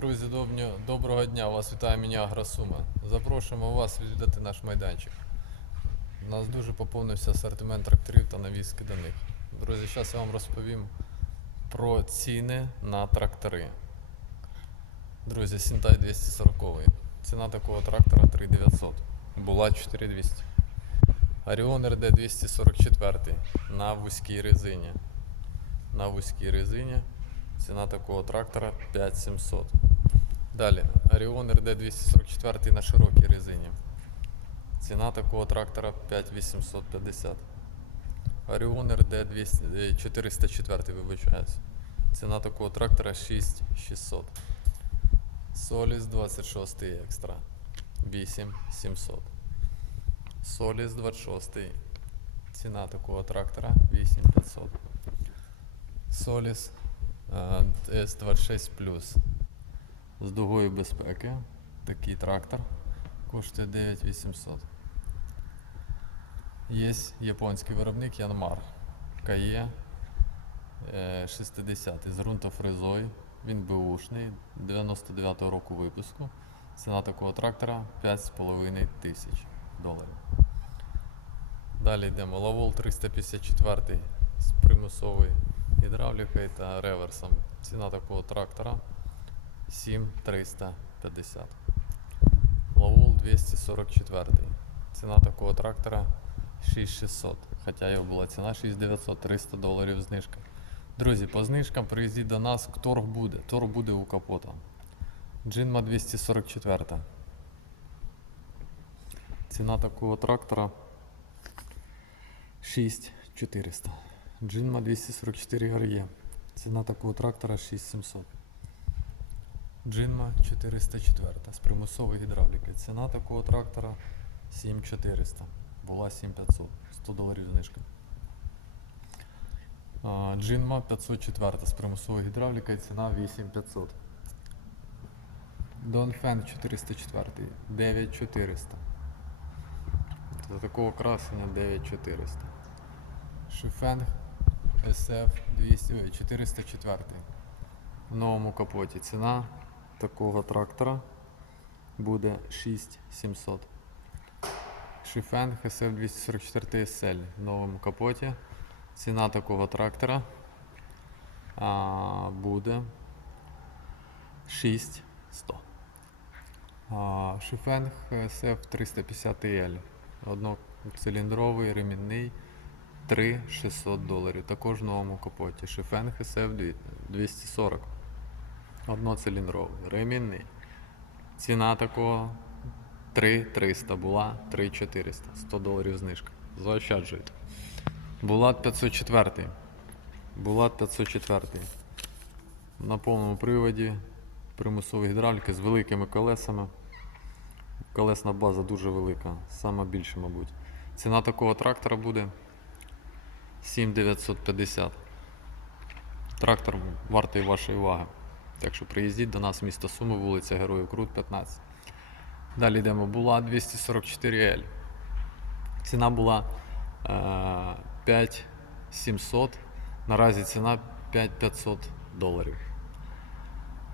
Друзі, доброго дня! Вас вітає мені Агросума. Запрошуємо вас відвідати наш майданчик. У нас дуже поповнився асортимент тракторів та навіски до них. Друзі, зараз я вам розповім про ціни на трактори. Друзі, Сінтай 240. Ціна такого трактора 3900. Була 4200. Оріон РД 244 на вузькій резині. На вузькій резині ціна такого трактора 5700. Далі, Оріон РД 244 на широкій резині. Ціна такого трактора 5850. Оріон РД 200, е, 404, вибачаюсь. Ціна такого трактора 6600. Соліс 26 екстра 8700. Соліс 26. Ціна такого трактора 8500. Соліс е, S26 Plus з дугою безпеки. Такий трактор коштує 9800. Є японський виробник Янмар КЕ 60 з ґрунтофрезою. Він беушний 99-го року випуску. Ціна такого трактора 5,5 тисяч доларів. Далі йдемо. Лавол 354 з примусовою гідравлікою та реверсом. Ціна такого трактора 7350. Лавол 244. Ціна такого трактора 6600. Хоча його була ціна 6900, 300 доларів знижка. Друзі, по знижкам приїздіть до нас, торг буде. Торг буде у капота. Джинма 244. Ціна такого трактора 6400. Джинма 244 горє. Ціна такого трактора 6700. Джинма 404 з примусовою гідравлікою. Ціна такого трактора 7400. Була 7500. 100 доларів знижка. Джинма 504 з примусовою гідравлікою. Ціна 8500. Донфен 404. 9400. За такого красення 9400. Шифенг SF 200, 404 в новому капоті. Ціна такого трактора буде 6700. Шифенг SF 244 SL в новому капоті. Ціна такого трактора а, буде 6100. А, Шифенг SF 350 l Одноциліндровий ремінний 3600 доларів. Також в новому капоті. Шифенг SF 240. Одноциліндровий. Ремінний. Ціна такого 3300 була 3400. 100 доларів знижка. Заощаджуйте. Булат 504. Булат 504. На повному приводі. Примусові гідравліки з великими колесами. Колесна база дуже велика, сама більше, мабуть. Ціна такого трактора буде 7950. Трактор вартий вашої уваги. Так що приїздіть до нас місто Суми, вулиця Героїв Крут 15. Далі йдемо була 244L. Ціна була е, 5700. Наразі ціна 5500 доларів.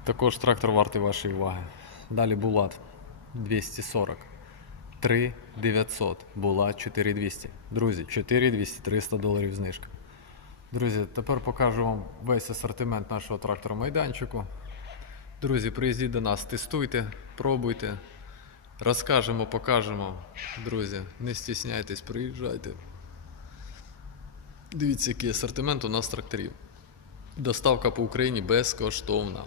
Також трактор вартий вашої уваги. Далі Булат 240. 3900. Була 4200. Друзі, 4200, 300 доларів знижка. Друзі, тепер покажу вам весь асортимент нашого трактора майданчику. Друзі, приїздіть до нас, тестуйте, пробуйте. Розкажемо, покажемо. Друзі, не стісняйтесь, приїжджайте. Дивіться, який асортимент у нас тракторів. Доставка по Україні безкоштовна.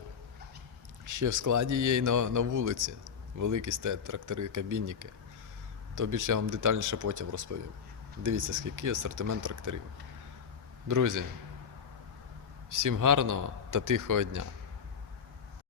Ще в складі є і на, на вулиці. Великі стоять трактори, кабінники. То більше я вам детальніше потім розповім. Дивіться, скільки асортимент тракторів. Друзі, всім гарного та тихого дня.